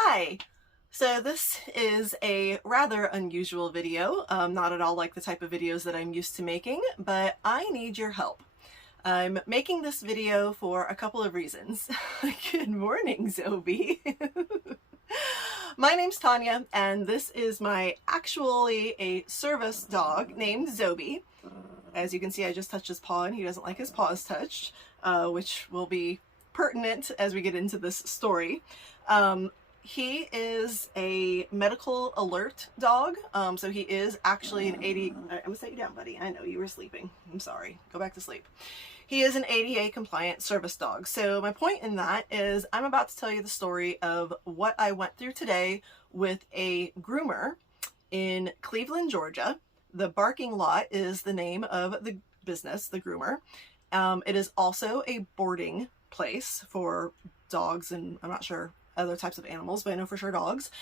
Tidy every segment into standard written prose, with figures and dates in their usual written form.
Hi! So this is a rather unusual video, not at all like the type of videos that I'm used to making, but I need your help. I'm making this video for a couple of reasons. Good morning, Zoby. My name's Tanya, and this is actually a service dog named Zoby. As you can see, I just touched his paw and he doesn't like his paws touched, which will be pertinent as we get into this story. He is a medical alert dog, so he is actually an I'm gonna set you down, buddy. I know you were sleeping. I'm sorry. Go back to sleep. He is an ADA compliant service dog. So my point in that is I'm about to tell you the story of what I went through today with a groomer in Cleveland, Georgia. The Barking Lot is the name of the business, the groomer. It is also a boarding place for dogs and I'm not sure other types of animals, but I know for sure dogs.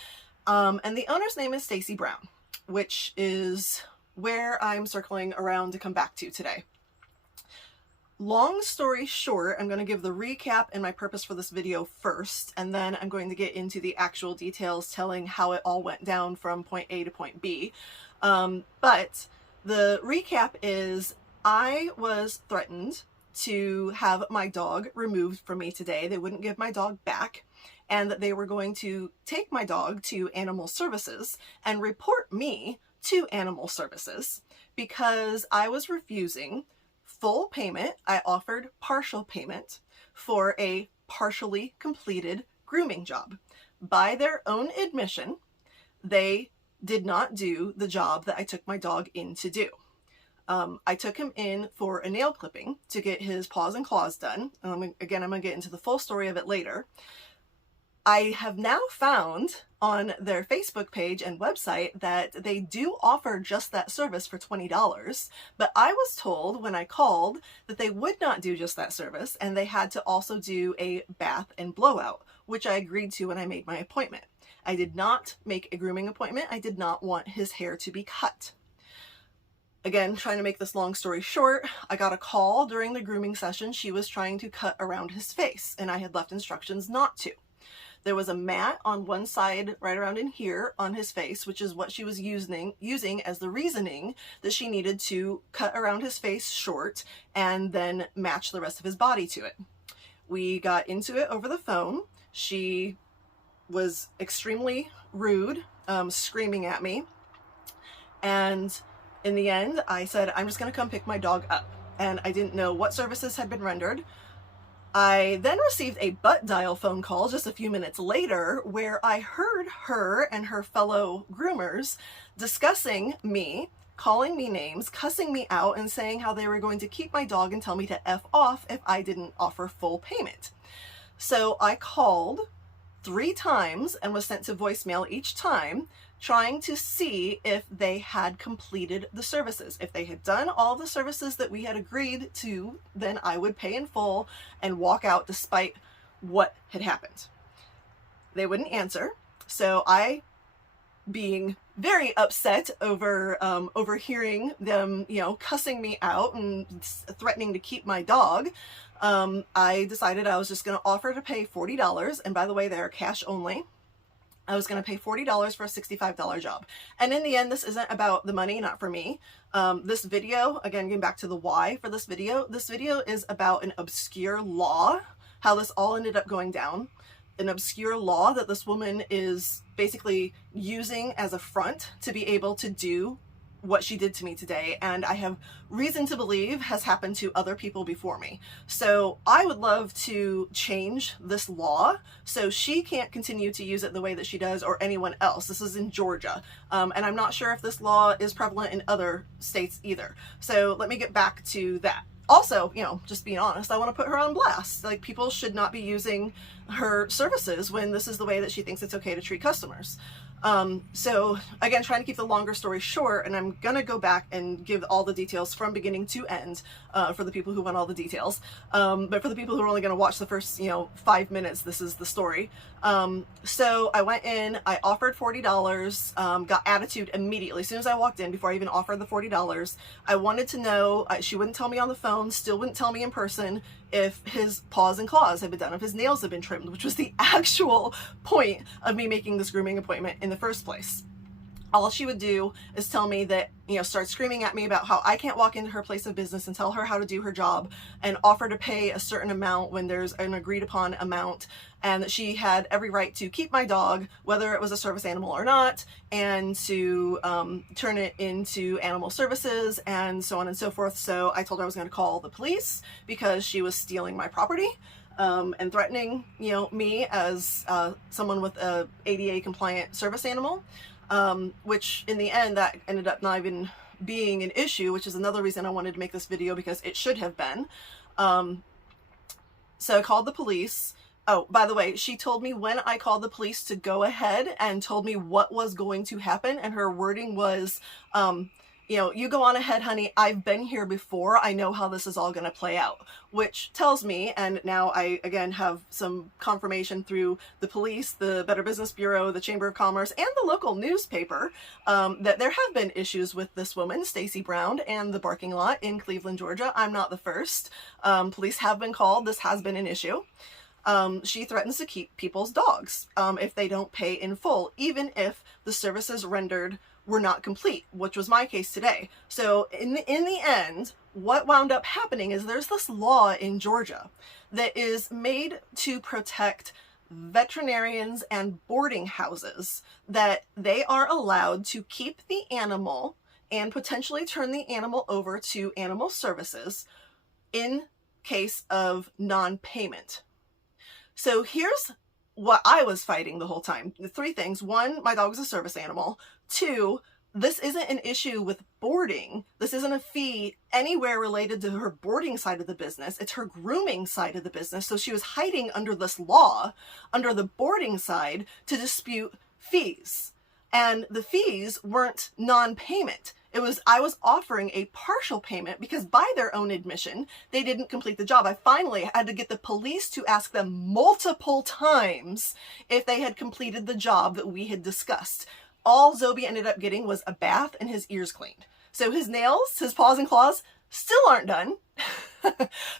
And the owner's name is Stacy Brown, which is where I'm circling around to come back to today. Long story short, I'm going to give the recap and my purpose for this video first, and then I'm going to get into the actual details telling how it all went down from point A to point B. But the recap is I was threatened to have my dog removed from me today. They wouldn't give my dog back, and that they were going to take my dog to animal services and report me to animal services because I was refusing full payment. I offered partial payment for a partially completed grooming job. By their own admission, they did not do the job that I took my dog in to do. I took him in for a nail clipping to get his paws and claws done. I'm going to get into the full story of it later. I have now found on their Facebook page and website that they do offer just that service for $20, but I was told when I called that they would not do just that service and they had to also do a bath and blowout, which I agreed to when I made my appointment. I did not make a grooming appointment. I did not want his hair to be cut. Again, trying to make this long story short, I got a call during the grooming session. She was trying to cut around his face and I had left instructions not to. There was a mat on one side right around in here on his face, which is what she was using as the reasoning that she needed to cut around his face short and then match the rest of his body to it. We got into it over the phone. She was extremely rude, screaming at me. And in the end, I said, I'm just going to come pick my dog up. And I didn't know what services had been rendered. I then received a butt dial phone call just a few minutes later where I heard her and her fellow groomers discussing me, calling me names, cussing me out, and saying how they were going to keep my dog and tell me to F off if I didn't offer full payment. So I called 3 times and was sent to voicemail each time, trying to see if they had completed the services. If they had done all the services that we had agreed to, then I would pay in full and walk out despite what had happened. They wouldn't answer, so I, being very upset over overhearing them, cussing me out and threatening to keep my dog, I decided I was just going to offer to pay $40, and by the way, they're cash only. I was going to pay $40 for a $65 job. And in the end, this isn't about the money, not for me. This video, again, getting back to the why for this video is about an obscure law, how this all ended up going down. An obscure law that this woman is basically using as a front to be able to do what she did to me today, and I have reason to believe has happened to other people before me. So I would love to change this law so she can't continue to use it the way that she does, or anyone else. This is in Georgia, and I'm not sure if this law is prevalent in other states either. So let me get back to that. Also, just being honest, I want to put her on blast. Like, people should not be using her services when this is the way that she thinks it's okay to treat customers. So again, trying to keep the longer story short, and I'm gonna go back and give all the details from beginning to end, for the people who want all the details. But for the people who are only gonna watch the first, 5 minutes, this is the story. So I went in, I offered $40, got attitude immediately. As soon as I walked in, before I even offered the $40, I wanted to know, she wouldn't tell me on the phone, still wouldn't tell me in person, if his paws and claws had been done, if his nails had been trimmed, which was the actual point of me making this grooming appointment in the first place. All she would do is tell me that, start screaming at me about how I can't walk into her place of business and tell her how to do her job, and offer to pay a certain amount when there's an agreed upon amount, and that she had every right to keep my dog, whether it was a service animal or not, and to turn it into animal services, and so on and so forth. So I told her I was going to call the police because she was stealing my property. And threatening, me as someone with a ADA compliant service animal. Which in the end, that ended up not even being an issue, which is another reason I wanted to make this video, because it should have been. So I called the police. Oh, by the way, she told me when I called the police to go ahead and told me what was going to happen. And her wording was, you go on ahead, honey. I've been here before. I know how this is all going to play out, which tells me, and now I again have some confirmation through the police, the Better Business Bureau, the Chamber of Commerce, and the local newspaper, that there have been issues with this woman, Stacy Brown, and the parking lot in Cleveland, Georgia. I'm not the first. Police have been called. This has been an issue. She threatens to keep people's dogs if they don't pay in full, even if the services rendered were not complete, which was my case today. So in the end, what wound up happening is there's this law in Georgia that is made to protect veterinarians and boarding houses, that they are allowed to keep the animal and potentially turn the animal over to animal services in case of non-payment. So here's what I was fighting the whole time. The three things. One, my dog's a service animal. Two, this isn't an issue with boarding. This isn't a fee anywhere related to her boarding side of the business. It's her grooming side of the business. So she was hiding under this law, under the boarding side, to dispute fees. And the fees weren't non-payment. I was offering a partial payment because by their own admission, they didn't complete the job. I finally had to get the police to ask them multiple times if they had completed the job that we had discussed. All Zoby ended up getting was a bath and his ears cleaned. So his nails, his paws and claws still aren't done.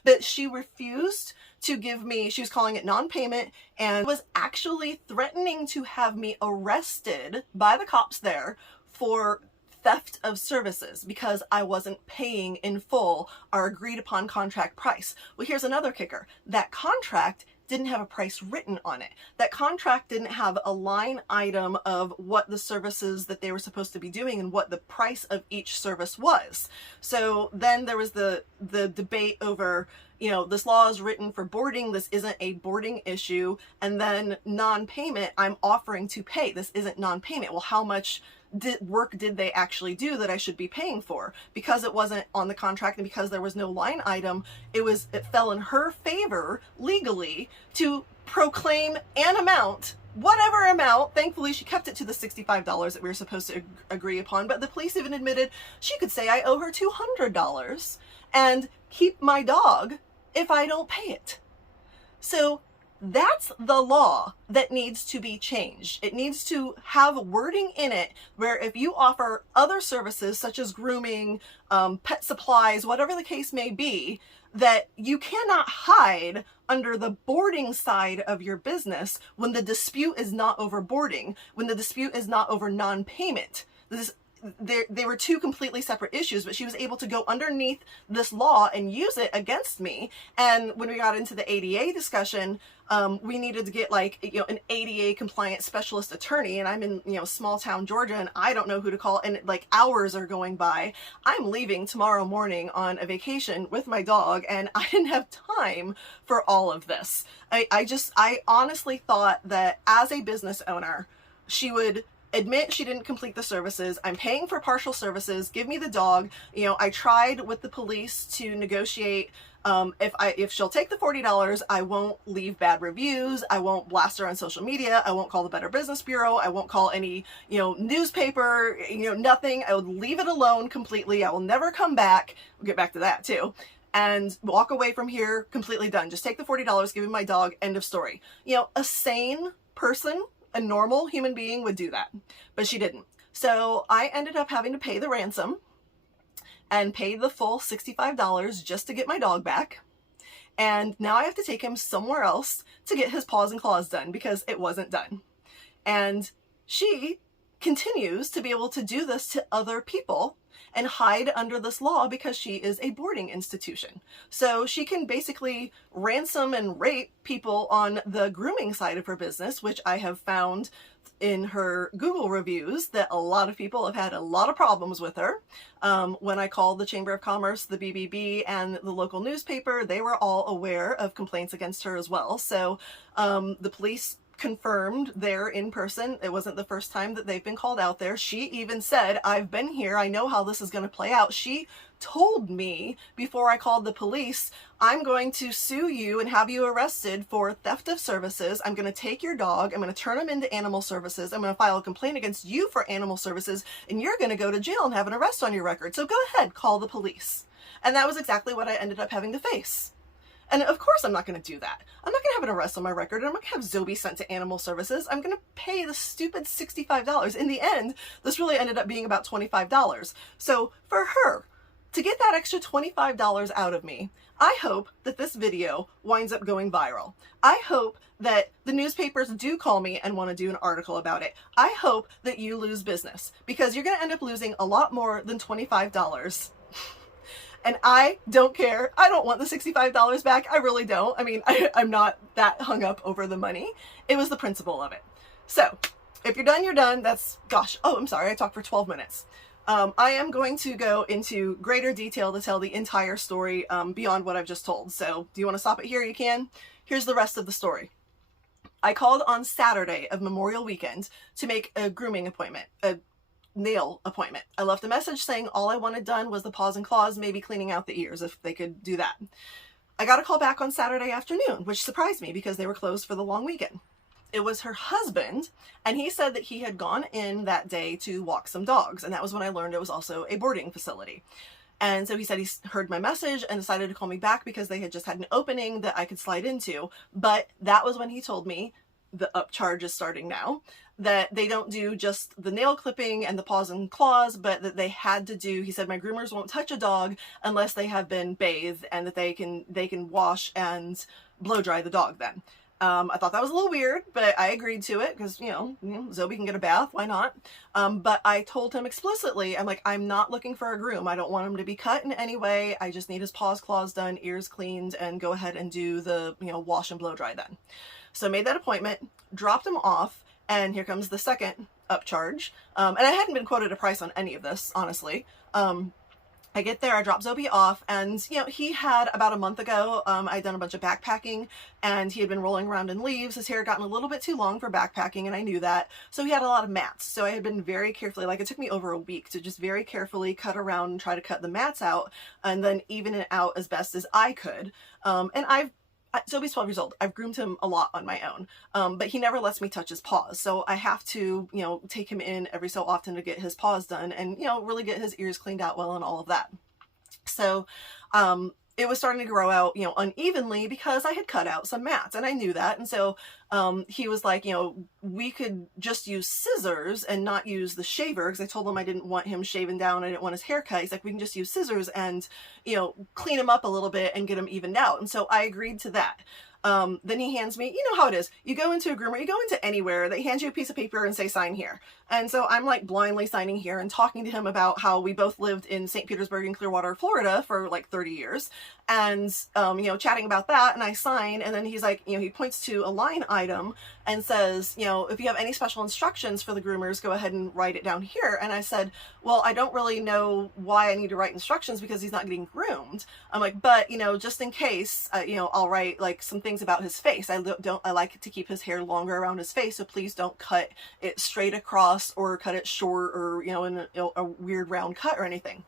But she refused to give me, she was calling it non-payment, and was actually threatening to have me arrested by the cops there for theft of services because I wasn't paying in full our agreed upon contract price. Well, here's another kicker. That contract didn't have a price written on it. That contract didn't have a line item of what the services that they were supposed to be doing and what the price of each service was. So then there was the debate over, this law is written for boarding. This isn't a boarding issue. And then non-payment, I'm offering to pay. This isn't non-payment. Well, how much work did they actually do that I should be paying for? Because it wasn't on the contract and because there was no line item, it fell in her favor legally to proclaim an amount, whatever amount. Thankfully, she kept it to the $65 that we were supposed to agree upon, but the police even admitted she could say I owe her $200 and keep my dog if I don't pay it. So that's the law that needs to be changed. It needs to have wording in it where if you offer other services such as grooming, pet supplies, whatever the case may be, that you cannot hide under the boarding side of your business when the dispute is not over boarding, when the dispute is not over non-payment. They were two completely separate issues, but she was able to go underneath this law and use it against me. And when we got into the ADA discussion, we needed to get an ADA compliant specialist attorney, and I'm in, small town Georgia, and I don't know who to call, and hours are going by. I'm leaving tomorrow morning on a vacation with my dog, and I didn't have time for all of this. I honestly thought that as a business owner, she would admit she didn't complete the services. I'm paying for partial services. Give me the dog. I tried with the police to negotiate. If she'll take the $40, I won't leave bad reviews. I won't blast her on social media. I won't call the Better Business Bureau. I won't call any, newspaper, nothing. I would leave it alone completely. I will never come back. We'll get back to that too. And walk away from here completely done. Just take the $40, give me my dog, end of story. A sane person, a normal human being would do that, but she didn't. So I ended up having to pay the ransom and pay the full $65 just to get my dog back. and now I have to take him somewhere else to get his paws and claws done because it wasn't done. And she continues to be able to do this to other people and hide under this law because she is a boarding institution. So she can basically ransom and rape people on the grooming side of her business, which I have found in her Google reviews that a lot of people have had a lot of problems with her. When I called the Chamber of Commerce, the BBB, and the local newspaper, they were all aware of complaints against her as well. So the police confirmed there in person. It wasn't the first time that they've been called out there. She even said, I've been here, I know how this is going to play out. She told me before I called the police, I'm going to sue you and have you arrested for theft of services. I'm going to take your dog, I'm going to turn him into animal services, I'm going to file a complaint against you for animal services, and you're going to go to jail and have an arrest on your record. So go ahead, call the police. And that was exactly what I ended up having to face. And of course I'm not going to do that. I'm not going to have an arrest on my record, and I'm not going to have Zoby sent to animal services. I'm going to pay the stupid $65. In the end, this really ended up being about $25. So for her to get that extra $25 out of me, I hope that this video winds up going viral. I hope that the newspapers do call me and want to do an article about it. I hope that you lose business, because you're going to end up losing a lot more than $25. And I don't care. I don't want the $65 back. I really don't. I mean, I'm not that hung up over the money. It was the principle of it. So if you're done, you're done. That's, gosh, oh, I'm sorry. I talked for 12 minutes. I am going to go into greater detail to tell the entire story beyond what I've just told. So do you want to stop it here? You can. Here's the rest of the story. I called on Saturday of Memorial Weekend to make a grooming appointment, a nail appointment. I left a message saying all I wanted done was the paws and claws, maybe cleaning out the ears if they could do that. I got a call back on Saturday afternoon, which surprised me because they were closed for the long weekend. It was her husband, and he said that he had gone in that day to walk some dogs, and that was when I learned it was also a boarding facility. And so he said he heard my message and decided to call me back because they had just had an opening that I could slide into. But that was when he told me the upcharge is starting now, that they don't do just the nail clipping and the paws and claws, but that they had to do, he said, my groomers won't touch a dog unless they have been bathed, and that they can wash and blow dry the dog then. I thought that was a little weird, but I agreed to it because, you know, Zoby can get a bath. Why not? But I told him explicitly, I'm like, I'm not looking for a groom. I don't want him to be cut in any way. I just need his paws, claws done, ears cleaned, and go ahead and do the, you know, wash and blow dry then. So I made that appointment, dropped him off, and here comes the second upcharge. And I hadn't been quoted a price on any of this, honestly. I get there, I drop Zoby off, and, you know, he had about a month ago, I'd done a bunch of backpacking, and he had been rolling around in leaves. His hair had gotten a little bit too long for backpacking, and I knew that. So he had a lot of mats. So I had been very carefully, like it took me over a week to just very carefully cut around and try to cut the mats out, and then even it out as best as I could. And Zoby's 12 years old. I've groomed him a lot on my own, but he never lets me touch his paws. So I have to, you know, take him in every so often to get his paws done and, you know, really get his ears cleaned out well and all of that. So, it was starting to grow out, you know, unevenly because I had cut out some mats, and I knew that. And so, he was like, you know, we could just use scissors and not use the shaver, because I told him I didn't want him shaving down. I didn't want his hair cut. He's like, we can just use scissors and, you know, clean him up a little bit and get him evened out. And so I agreed to that. Then he hands me, you know how it is. You go into a groomer, you go into anywhere, they hand you a piece of paper and say, sign here. And so I'm like blindly signing here and talking to him about how we both lived in St. Petersburg and Clearwater, Florida for like 30 years. And, you know, chatting about that, and I sign, and then he's like, you know, he points to a line item and says, you know, if you have any special instructions for the groomers, go ahead and write it down here. And I said, well, I don't really know why I need to write instructions because he's not getting groomed. I'm like, but, you know, just in case, you know, I'll write like some things about his face. I like to keep his hair longer around his face, so please don't cut it straight across or cut it short or, you know, in a weird round cut or anything.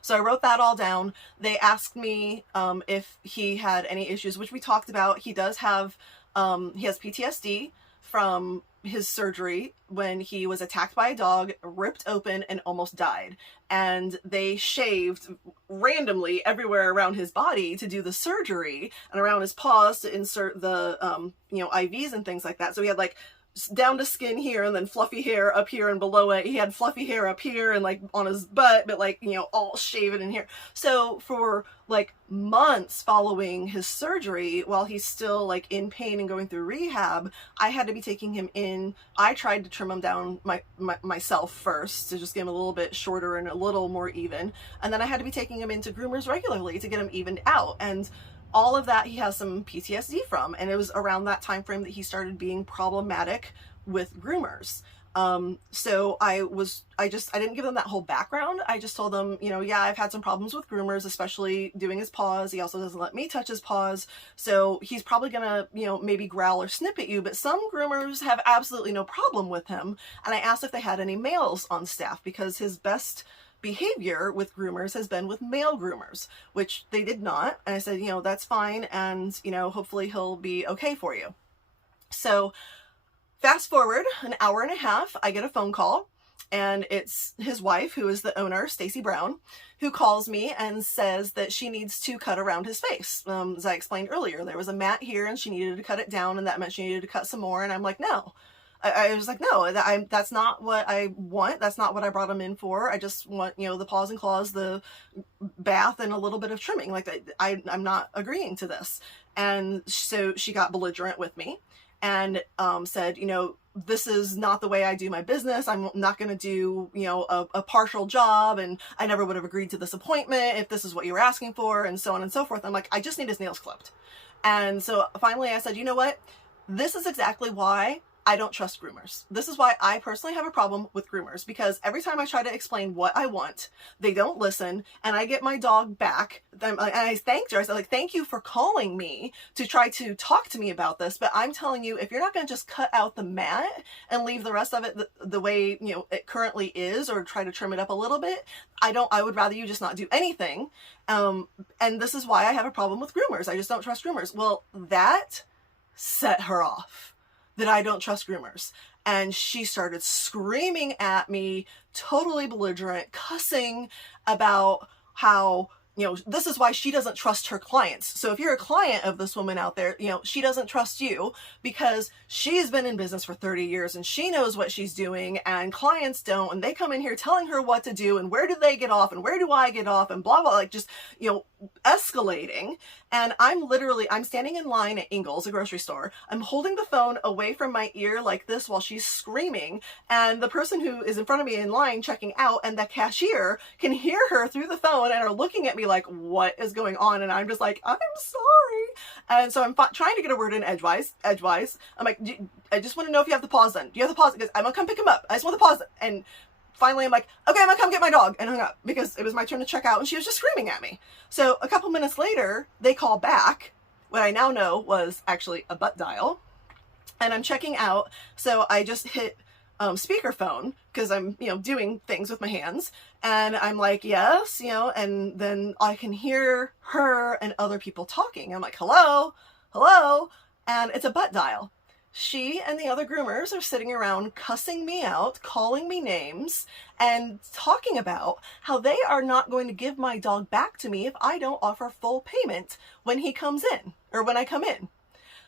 So I wrote that all down. They asked me if he had any issues, which we talked about. He does have, he has PTSD from his surgery when he was attacked by a dog, ripped open, and almost died. And they shaved randomly everywhere around his body to do the surgery, and around his paws to insert the, you know, IVs and things like that. So he had like down to skin here and then fluffy hair up here and below it. He had fluffy hair up here and like on his butt, but like, you know, all shaven in here. So for like months following his surgery, while he's still like in pain and going through rehab, I had to be taking him in. I tried to trim him down myself first to just get him a little bit shorter and a little more even. And then I had to be taking him into groomers regularly to get him evened out. And all of that he has some PTSD from, and it was around that time frame that he started being problematic with groomers. So I didn't give them that whole background. I just told them, you know, yeah, I've had some problems with groomers, especially doing his paws. He also doesn't let me touch his paws. So he's probably gonna, you know, maybe growl or snip at you, but some groomers have absolutely no problem with him. And I asked if they had any males on staff, because his best behavior with groomers has been with male groomers, which they did not. And I said, you know, that's fine. And, you know, hopefully he'll be okay for you. So fast forward an hour and a half, I get a phone call, and it's his wife, who is the owner, Stacy Brown, who calls me and says that she needs to cut around his face. As I explained earlier, there was a mat here and she needed to cut it down, and that meant she needed to cut some more. And I'm like, no. I was like, no, that's not what I want. That's not what I brought him in for. I just want, you know, the paws and claws, the bath, and a little bit of trimming. Like, I'm not agreeing to this. And so she got belligerent with me and said, you know, this is not the way I do my business. I'm not going to do, you know, a partial job, and I never would have agreed to this appointment if this is what you were asking for, and so on and so forth. I'm like, I just need his nails clipped. And so finally I said, you know what? This is exactly why I don't trust groomers. This is why I personally have a problem with groomers, because every time I try to explain what I want, they don't listen, and I get my dog back. And I thanked her. I said, like, thank you for calling me to try to talk to me about this, but I'm telling you, if you're not going to just cut out the mat and leave the rest of it the way, you know, it currently is, or try to trim it up a little bit, I would rather you just not do anything. And this is why I have a problem with groomers. I just don't trust groomers. Well, that set her off, that I don't trust groomers. And she started screaming at me, totally belligerent, cussing about how, you know, this is why she doesn't trust her clients. So if you're a client of this woman out there, you know, she doesn't trust you because she's been in business for 30 years and she knows what she's doing, and clients don't, and they come in here telling her what to do, and where do they get off, and where do I get off, and blah, blah, like just, you know, escalating. And I'm standing in line at Ingles, a grocery store. I'm holding the phone away from my ear like this while she's screaming. And the person who is in front of me in line checking out, and the cashier, can hear her through the phone and are looking at me like, what is going on? And I'm just like, I'm sorry. And so I'm trying to get a word in edgewise. I'm like, I just want to know if you have the paws then. Do you have the paws? Because I'm gonna come pick him up. I just want the paws. And finally I'm like, okay, I'm gonna come get my dog, and hung up because it was my turn to check out, and she was just screaming at me. So a couple minutes later, they call back, what I now know was actually a butt dial, and I'm checking out. So I just hit speakerphone because I'm, you know, doing things with my hands, and I'm like, yes, you know, and then I can hear her and other people talking. I'm like, hello, and it's a butt dial. She and the other groomers are sitting around cussing me out, calling me names, and talking about how they are not going to give my dog back to me if I don't offer full payment when he comes in, or when I come in.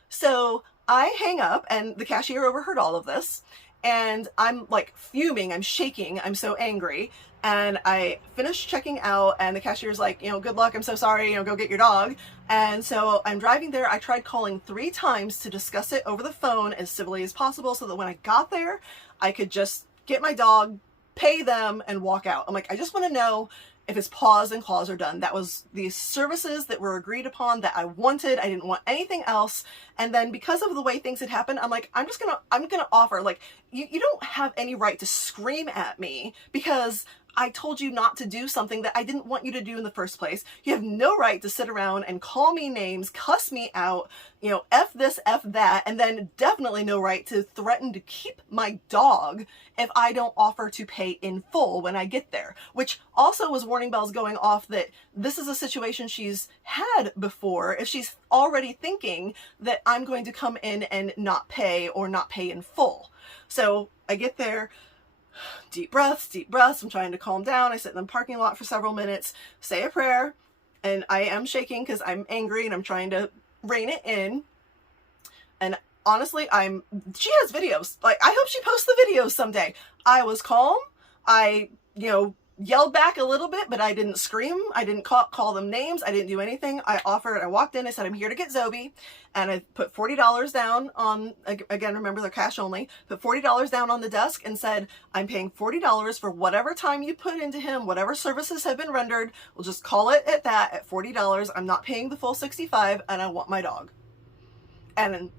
So I hang up, and the cashier overheard all of this, and I'm like fuming, I'm shaking, I'm so angry. And I finished checking out, and the cashier's like, you know, good luck, I'm so sorry, you know, go get your dog. And so I'm driving there. I tried calling 3 times to discuss it over the phone as civilly as possible, so that when I got there, I could just get my dog, pay them, and walk out. I'm like, I just want to know if his paws and claws are done. That was the services that were agreed upon that I wanted. I didn't want anything else. And then because of the way things had happened, I'm like, I'm gonna offer, like, you don't have any right to scream at me because I told you not to do something that I didn't want you to do in the first place. You have no right to sit around and call me names, cuss me out, you know, F this, F that, and then definitely no right to threaten to keep my dog if I don't offer to pay in full when I get there. Which also was warning bells going off that this is a situation she's had before if she's already thinking that I'm going to come in and not pay, or not pay in full. So I get there, deep breaths, I'm trying to calm down. I sit in the parking lot for several minutes, say a prayer, and I am shaking because I'm angry and I'm trying to rein it in. And honestly, she has videos. Like, I hope she posts the videos someday. I was calm. I, yelled back a little bit, but I didn't scream. I didn't call them names. I didn't do anything. I walked in, I said, I'm here to get Zoby. And I put $40 down on, again, remember they're cash only, put $40 down on the desk and said, I'm paying $40 for whatever time you put into him, whatever services have been rendered. We'll just call it at that, at $40. I'm not paying the full $65, and I want my dog. And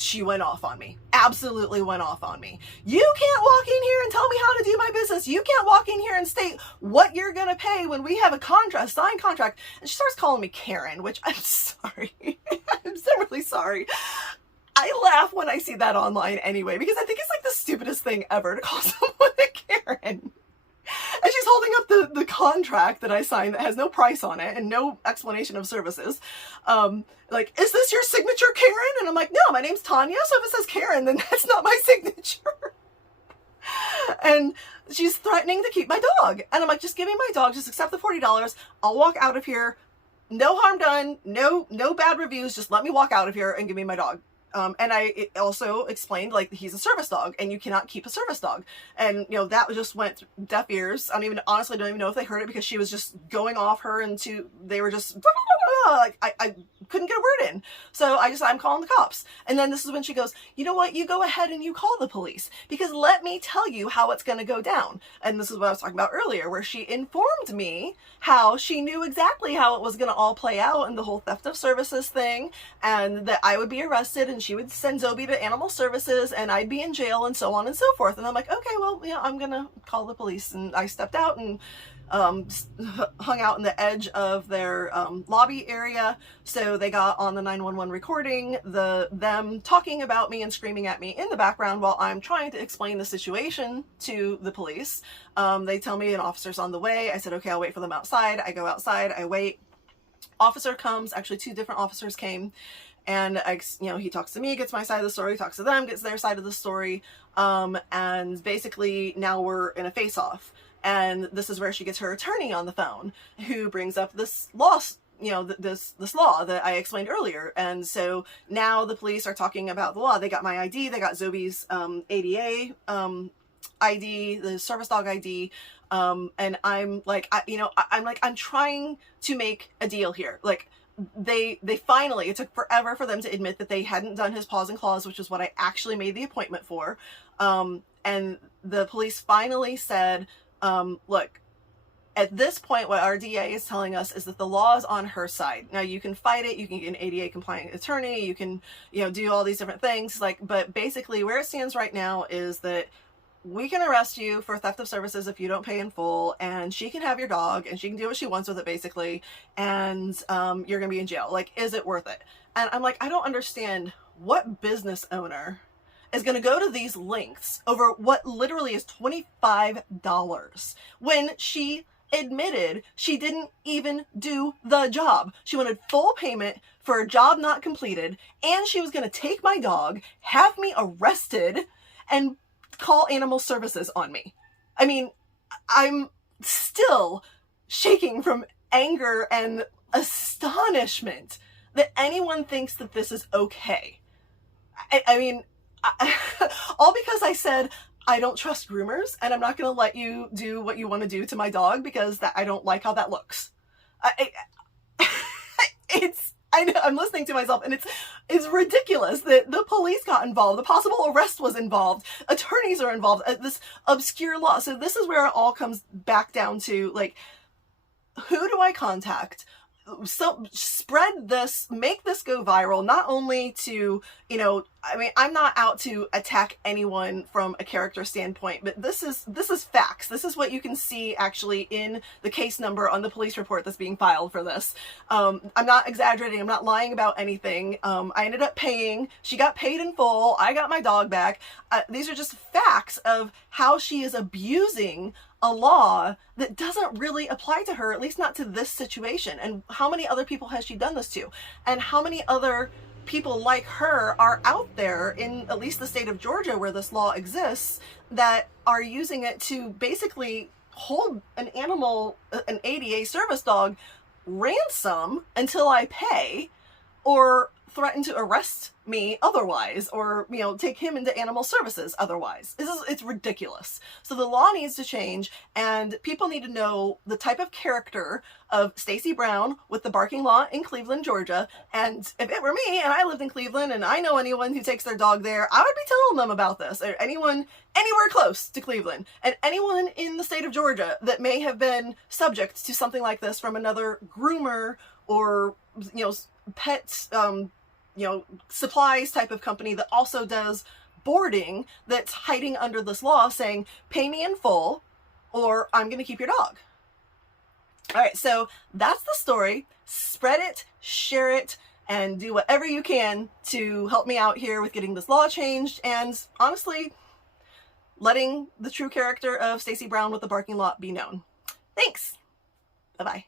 she went off on me. Absolutely went off on me. You can't walk in here and tell me how to do my business. You can't walk in here and state what you're going to pay when we have a signed contract. And she starts calling me Karen, which I'm sorry. I'm so really sorry. I laugh when I see that online anyway, because I think it's like the stupidest thing ever to call someone a Karen. And she's holding up the contract that I signed that has no price on it and no explanation of services. Like, is this your signature, Karen? And I'm like, no, my name's Tanya. So if it says Karen, then that's not my signature. And she's threatening to keep my dog. And I'm like, just give me my dog. Just accept the $40. I'll walk out of here. No harm done. No bad reviews. Just let me walk out of here and give me my dog. And I also explained, like, he's a service dog and you cannot keep a service dog. And, that just went deaf ears. Honestly don't even know if they heard it, because she was just going off her they were just, like, I couldn't get a word in. So I just, I'm calling the cops. And then this is when she goes, you know what, you go ahead and you call the police, because let me tell you how it's going to go down. And this is what I was talking about earlier, where she informed me how she knew exactly how it was going to all play out, and the whole theft of services thing, and that I would be arrested and she would send Zoby to animal services and I'd be in jail and so on and so forth. And I'm like, okay, well, I'm going to call the police. And I stepped out and hung out in the edge of their lobby area. So they got on the 911 recording, them talking about me and screaming at me in the background while I'm trying to explain the situation to the police. They tell me an officer's on the way. I said, okay, I'll wait for them outside. I go outside, I wait. Officer comes, actually 2 different officers came. And he talks to me, gets my side of the story, talks to them, gets their side of the story. And basically now we're in a face-off. And this is where she gets her attorney on the phone, who brings up this law, this law that I explained earlier. And so now the police are talking about the law. They got my ID, they got Zoby's ADA ID, the service dog ID. And I'm like, I'm trying to make a deal here. Like, they finally, it took forever for them to admit that they hadn't done his paws and claws, which is what I actually made the appointment for. And the police finally said, look, at this point, what our DA is telling us is that the law is on her side. Now, you can fight it, you can get an ADA compliant attorney, you can, do all these different things, but basically where it stands right now is that we can arrest you for theft of services if you don't pay in full, and she can have your dog and she can do what she wants with it, basically, and you're gonna be in jail. Like, is it worth it? And I'm like, I don't understand what business owner is going to go to these lengths over what literally is $25 when she admitted she didn't even do the job. She wanted full payment for a job not completed, and she was going to take my dog, have me arrested, and call animal services on me. I mean, I'm still shaking from anger and astonishment that anyone thinks that this is okay. I mean, all because I said, I don't trust groomers and I'm not going to let you do what you want to do to my dog because I don't like how that looks. I know, I'm listening to myself, and it's ridiculous that the police got involved, the possible arrest was involved, attorneys are involved, this obscure law. So this is where it all comes back down to, like, who do I contact? So spread this, make this go viral, not only to, I mean, I'm not out to attack anyone from a character standpoint, but this is facts. This is what you can see actually in the case number on the police report that's being filed for this. I'm not exaggerating. I'm not lying about anything. I ended up paying. She got paid in full. I got my dog back. These are just facts of how she is abusing a law that doesn't really apply to her, at least not to this situation. And how many other people has she done this to? And how many other people like her are out there in at least the state of Georgia where this law exists that are using it to basically hold an animal, an ADA service dog, ransom until I pay, or threaten to arrest me otherwise, or, you know, take him into animal services otherwise. It's ridiculous. So the law needs to change, and people need to know the type of character of Stacy Brown with the barking law in Cleveland, Georgia. And if it were me and I lived in Cleveland and I know anyone who takes their dog there, I would be telling them about this, or anyone anywhere close to Cleveland, and anyone in the state of Georgia that may have been subject to something like this from another groomer or, you know, pet, you know, supplies type of company that also does boarding, that's hiding under this law saying, pay me in full or I'm going to keep your dog. All right, so that's the story. Spread it, share it, and do whatever you can to help me out here with getting this law changed, and honestly, letting the true character of Stacy Brown with the barking lot be known. Thanks. Bye-bye.